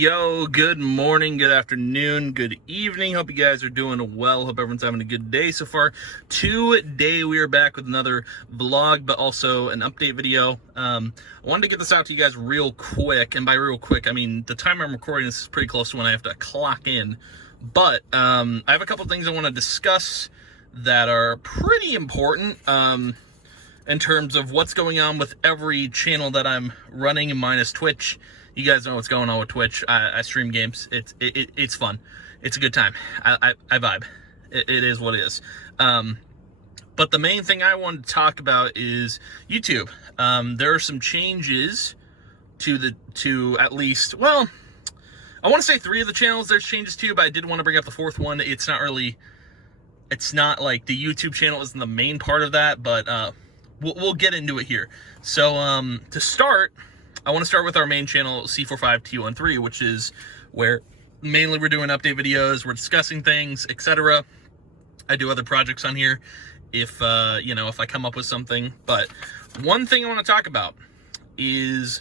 Yo, good morning, good afternoon, good evening. Hope you guys are doing well. Hope everyone's having a good day so far. Today we are back with another vlog, but also an update video. I wanted to get this out to you guys real quick, and by real quick, I mean the time I'm recording this is pretty close to when I have to clock in. But I have a couple things I want to discuss that are pretty important in terms of what's going on with every channel that I'm running, minus Twitch. You guys know what's going on with Twitch. I stream games. It's fun. It's a good time. I vibe. It is what it is. But the main thing I wanted to talk about is YouTube. There are some changes to at least, well, I want to say 3 of the channels there's changes to, but I did want to bring up the 4th one. It's not like the YouTube channel isn't the main part of that, but we'll get into it here. So to start, I want to start with our main channel, C45T13, which is where mainly we're doing update videos, we're discussing things, etc. I do other projects on here if if I come up with something. But one thing I want to talk about is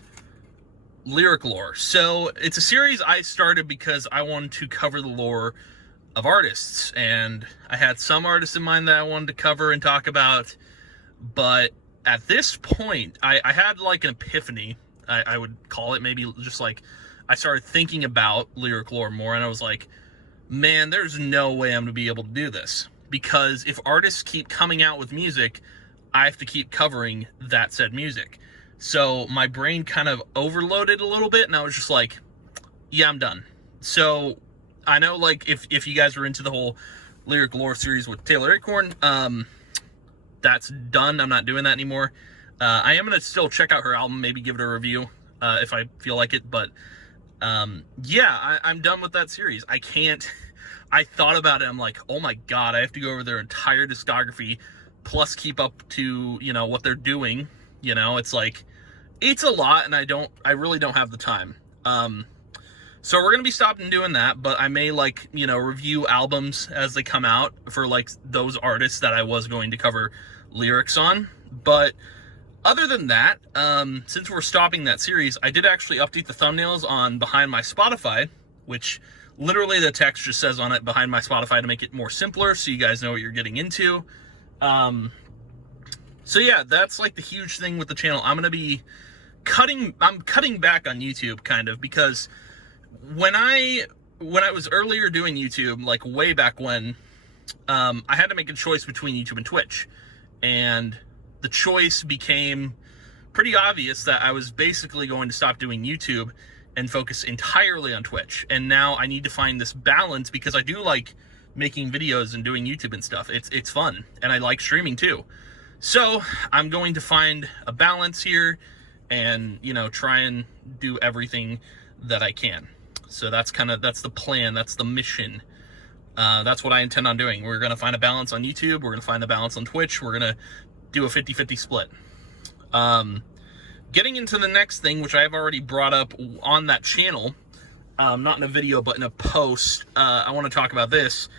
lyric lore. So it's a series I started because I wanted to cover the lore of artists, and I had some artists in mind that I wanted to cover and talk about, but at this point I had like an epiphany, I would call it, maybe just like I started thinking about lyric lore more, and I was like, man, there's no way I'm gonna be able to do this, because if artists keep coming out with music, I have to keep covering that said music. So my brain kind of overloaded a little bit, and I was just like, yeah, I'm done. So I know, like, if you guys are into the whole lyric lore series with Taylor Acorn, that's done. I'm not doing that anymore. I am gonna still check out her album, maybe give it a review if I feel like it, but yeah, I'm done with that series. I can't. I thought about it, I'm like, oh my god, I have to go over their entire discography plus keep up to what they're doing. It's like, it's a lot, and I really don't have the time. So we're gonna be stopping doing that, but I may review albums as they come out for like those artists that I was going to cover lyrics on. But other than that, since we're stopping that series, I did actually update the thumbnails on Behind My Spotify, which literally the text just says on it Behind My Spotify to make it more simpler so you guys know what you're getting into. So yeah, that's like the huge thing with the channel. I'm cutting back on YouTube kind of, because when I was earlier doing YouTube, like way back when, I had to make a choice between YouTube and Twitch, and the choice became pretty obvious that I was basically going to stop doing YouTube and focus entirely on Twitch. And now I need to find this balance, because I do like making videos and doing YouTube and stuff. It's fun, and I like streaming too. So I'm going to find a balance here and try and do everything that I can. So that's the plan, that's the mission. That's what I intend on doing. We're gonna find a balance on YouTube, we're gonna find a balance on Twitch, we're gonna do a 50-50 split. Getting into the next thing, which I have already brought up on that channel, not in a video but in a post, I want to talk about this.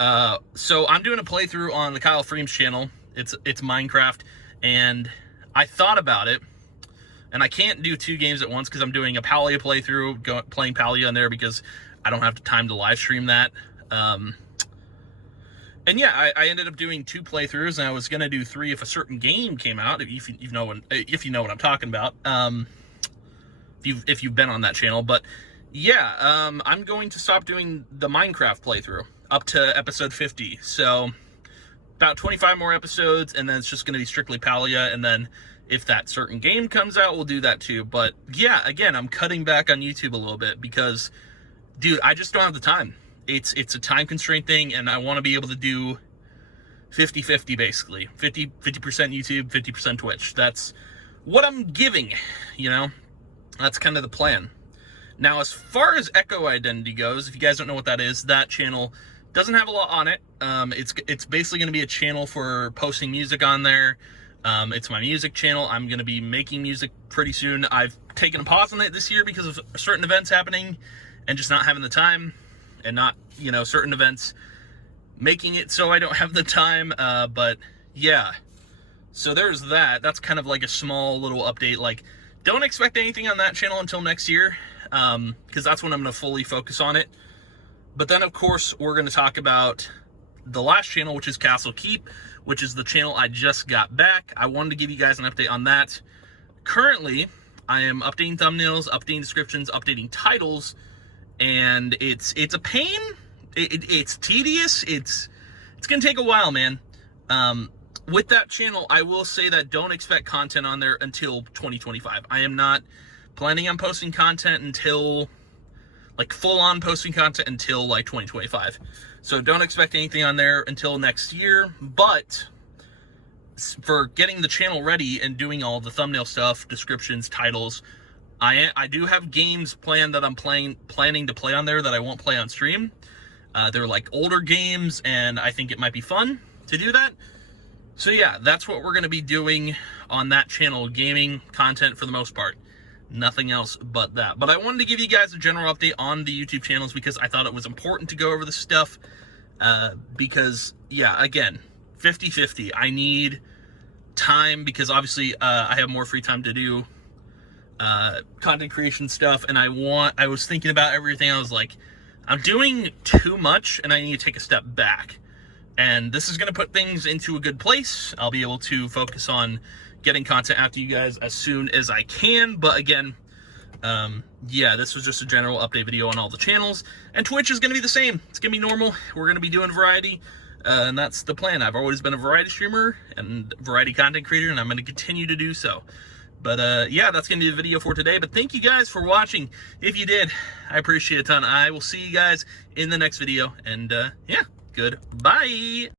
So I'm doing a playthrough on the Kyle Freems channel. It's Minecraft, and I thought about it, and I can't do 2 games at once because I'm doing a Palia playthrough, playing Palia in there because I don't have the time to live stream that. And yeah, I ended up doing 2 playthroughs, and I was gonna do 3 if a certain game came out. If you know what I'm talking about. If you've been on that channel, but yeah, I'm going to stop doing the Minecraft playthrough up to episode 50. So about 25 more episodes, and then it's just gonna be strictly Palia, and then if that certain game comes out, we'll do that too. But yeah, again, I'm cutting back on YouTube a little bit because, dude, I just don't have the time. It's a time constraint thing, and I want to be able to do 50-50 basically. 50% YouTube, 50% Twitch. That's what I'm giving, That's kind of the plan. Now, as far as Echo Identity goes, if you guys don't know what that is, that channel doesn't have a lot on it. It's basically going to be a channel for posting music on there. It's my music channel. I'm going to be making music pretty soon. I've taken a pause on it this year because of certain events happening and just not having the time, and not, certain events making it so I don't have the time. But yeah, so there's that. That's kind of like a small little update. Like, don't expect anything on that channel until next year. because that's when I'm going to fully focus on it. But then, of course, we're going to talk about the last channel, which is Castle Keep, which is the channel I just got back. I wanted to give you guys an update on that. Currently, I am updating thumbnails, updating descriptions, updating titles, and it's a pain. It's tedious. It's going to take a while, man. With that channel, I will say that don't expect content on there until 2025. I am not planning on posting content until, like, full-on posting content until, like, 2025. So don't expect anything on there until next year, but for getting the channel ready and doing all the thumbnail stuff, descriptions, titles, I do have games planned that I'm planning to play on there that I won't play on stream. They're like older games, and I think it might be fun to do that. So yeah, that's what we're going to be doing on that channel, gaming content for the most part. Nothing else but that. But I wanted to give you guys a general update on the YouTube channels because I thought it was important to go over this stuff. Because, yeah, again, 50-50. I need time because obviously I have more free time to do content creation stuff. And I was thinking about everything. I was like, I'm doing too much and I need to take a step back. And this is going to put things into a good place. I'll be able to focus on getting content out to you guys as soon as I can. But again, yeah, this was just a general update video on all the channels. And Twitch is going to be the same. It's going to be normal. We're going to be doing variety. And that's the plan. I've always been a variety streamer and variety content creator, and I'm going to continue to do so. But yeah, that's going to be the video for today. But thank you guys for watching. If you did, I appreciate it a ton. I will see you guys in the next video. And yeah, goodbye.